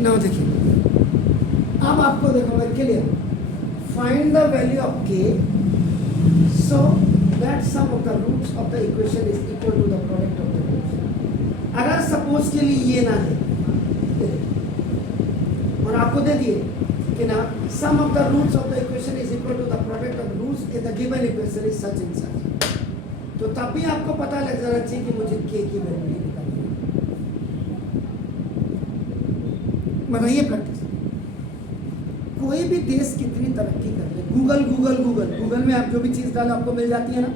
Now देखिए, अब आपको देखो मैं clear, find the value of K so that sum of the roots of the equation is equal to the product of the roots. अगर suppose के लिए ये ना है और आपको दे दिए कि ना sum of the roots of the equation is equal to the product of roots in the given equation is such and such, तो तब भी आपको पता लग जाना चाहिए कि मुझे के की वैल्यू निकालनी है। बताइए प्रैक्टिस, कोई भी देश कितनी तरक्की कर ले, गूगल गूगल गूगल गूगल में आप जो भी चीज़ डालो आपको मिल जाती है ना।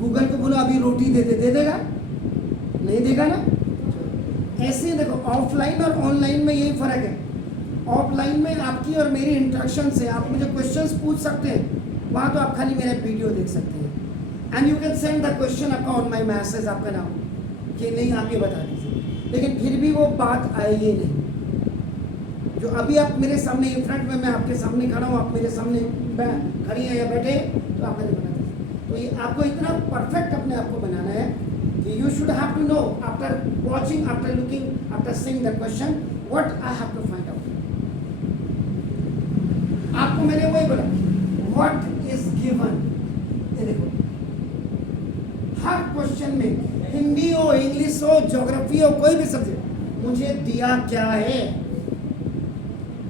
गूगल को बोलो अभी रोटी दे देगा? नहीं देगा ना। ऐसे ही देखो, ऑफलाइन और ऑनलाइन में यही फर्क है। ऑफलाइन में आपकी और मेरी इंटरेक्शन से आप मुझे क्वेश्चंस पूछ सकते हैं, वहाँ तो आप खाली मेरा वीडियो देख सकते हैं and you can send the question account my message आपका नाम कि नहीं आप ये बता दीजिए, लेकिन फिर भी वो बात आएगी नहीं। जो अभी आप मेरे सामने इन फ्रंट में, मैं आपके सामने खड़ा हूँ, आप मेरे सामने खड़ी हैं या बैठे, तो आप मुझे बता दीजिए। तो ये आपको इतना परफेक्ट अपने आप को बनाना है कि you should have to know after watching, after looking, after seeing the question what I have to find out. आपको मैंने वही बोला, व्हाट इज गिवन। ये देखो, हर क्वेश्चन में हिंदी हो, इंग्लिश हो, ज्योग्राफी हो, कोई भी सब्जेक्ट, मुझे दिया क्या है।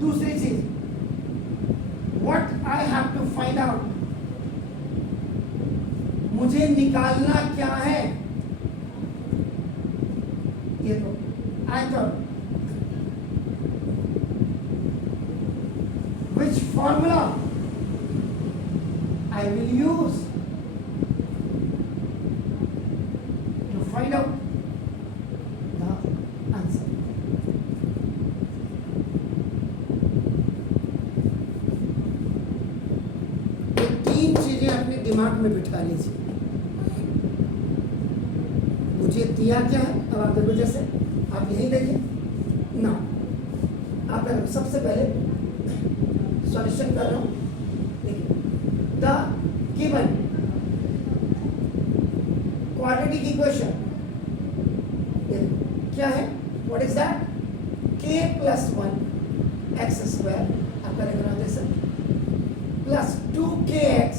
दूसरी चीज, what I have to find out, मुझे निकालना क्या है। ये तो I thought which formula I will use to find out the answer. ये तीन चीजें अपने दिमाग में बिठा लीजिए। मुझे दिया क्या है, अब आप देखो, जैसे आप यही देखिए ना, आप देखो सबसे पहले सॉल्यूशन कर रहा हूं, देखिए द गिवन क्वाड्रेटिक इक्वेशन क्या है, what is that, k plus 1 X square आपका regularization plus 2kx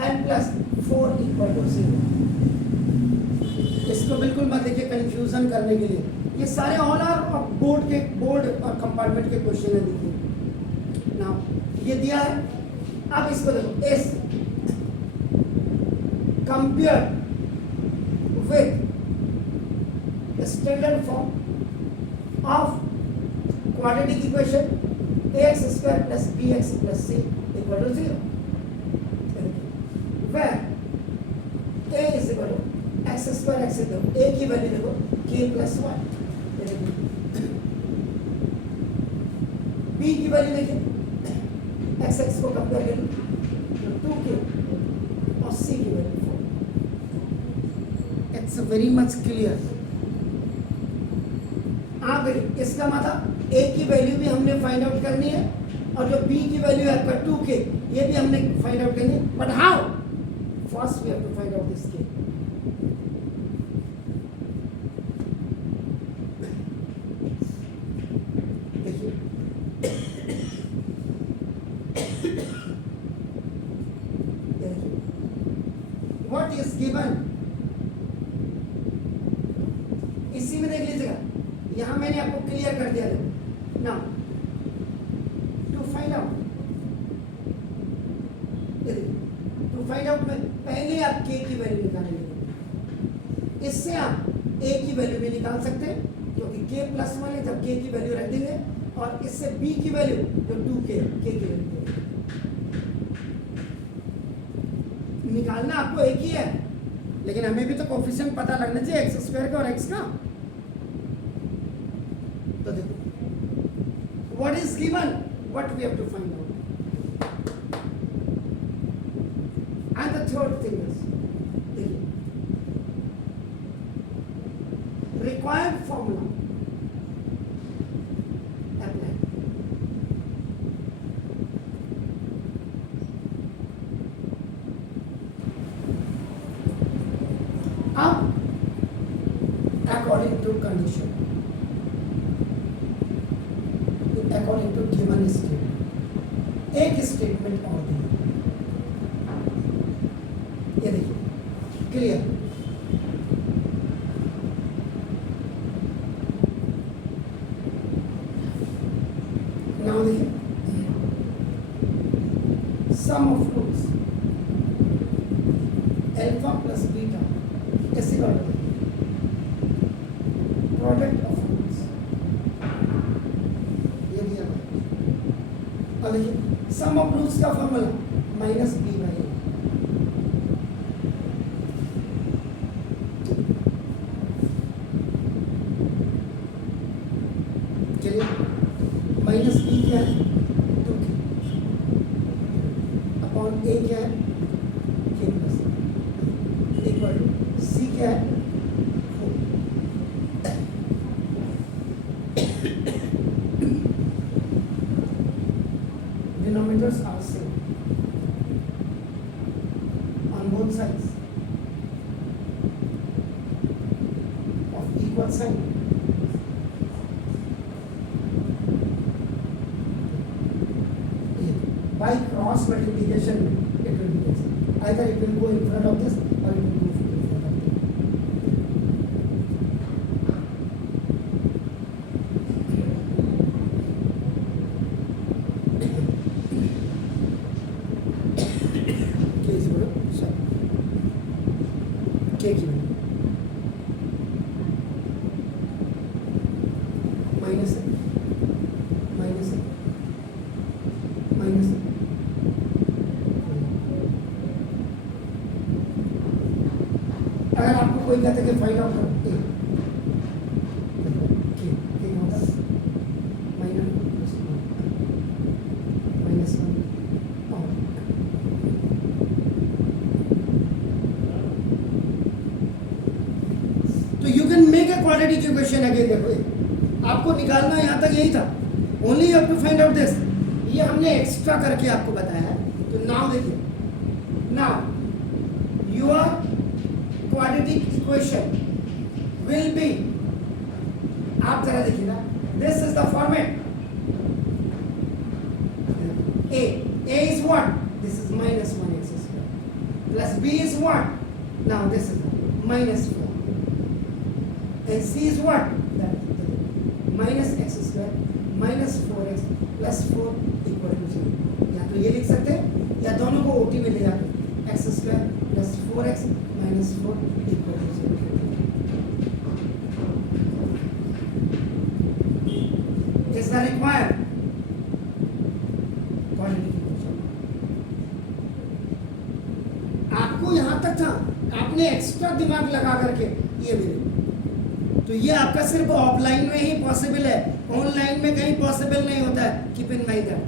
and plus 4 equal to 0। इसको बिल्कुल मत देखिए कंफ्यूजन करने के लिए, ये सारे ऑल आर बोर्ड और कंपार्टमेंट के क्वेश्चन है। देखिए नाउ ये दिया है, अब इसको देखो, as compare with standard form of quadratic equation ax square plus bx plus c equal to 0, where a is equal to x square, x देखो a की वैल्यू देखो k प्लस 1, b की वैल्यू देखिए x को compare करें तो 2k और c की value 4। It's very much clear. आप देखिए, इसका मतलब a की वैल्यू भी हमने फाइंड आउट करनी है और जो b की वैल्यू है आपका 2k, ये भी हमने फाइंड आउट करनी है। But how? First we have to find out this k। What is given, इसी में देख लीजिएगा, यहां मैंने आपको क्लियर कर दिया। Now to find out, to find out में पहले आप k की वैल्यू निकालेंगे, इससे आप a की वैल्यू भी निकाल सकते हैं क्योंकि k प्लस 1 है, जब k की वैल्यू रख देंगे, और इससे b की वैल्यू जो 2k, k की वैल्यू निकालना आपको एक ही है, लेकिन हमें भी तो कोफिशिएंट पता लगना चाहिए एक्स स्क्वायर का और एक्स का। तो देखो, what is given, what we have to find out. And the third thing is, देखिए, रिक्वायर्ड फॉर्मूला अप्लाई। अब according to condition according to given statement. एक स्टेटमेंट और दिया, ये देखिए क्लियर। नाउ देखिए sum of roots alpha plus beta ऐसे करते प्रोडक्ट ऑफ रूट्स, ये दिया हुआ। और देखिए सम ऑफ रूट्स का फॉर्मूला माइनस बी बाई ए। चलिए माइनस बी क्या है, 2k अपॉन ए क्या है, k plus equal to c क्या है, 4। Denominators are same on both sides of equal sign. By cross multiplication, it will be this. Either it will go in front of this or it will go in front of this. K is equal to, sorry, K given minus a, minus a, minus a. अगर आपको कोई कहता है कि find out करो ए, के होता है माइनस वन और तो you can make a quadratic equation again. देखो आपको निकालना यहाँ तक यही था, only you have to find out this. ये हमने एक्स्ट्रा करके आपको बताया है। तो नाउ देखिए, now your quadratic equation will be, आप जरा देखिए ना, this is the format a is what, this is minus 1x square plus b is what, now this is minus 4 and c is what, that minus x square minus 4x plus 4 equal to 0। या तो ये लिख सकते हैं या दोनों को OT में ले जाते x square plus 4x minus 4 equal to 0। Is that required? Quadratic equation। आपको यहाँ तक था, आपने एक्स्ट्रा दिमाग लगा करके ये मिले। तो ये आपका सिर्फ ऑफलाइन में ही पॉसिबल है, ऑनलाइन में कहीं पॉसिबल नहीं होता है। Keep in mind that.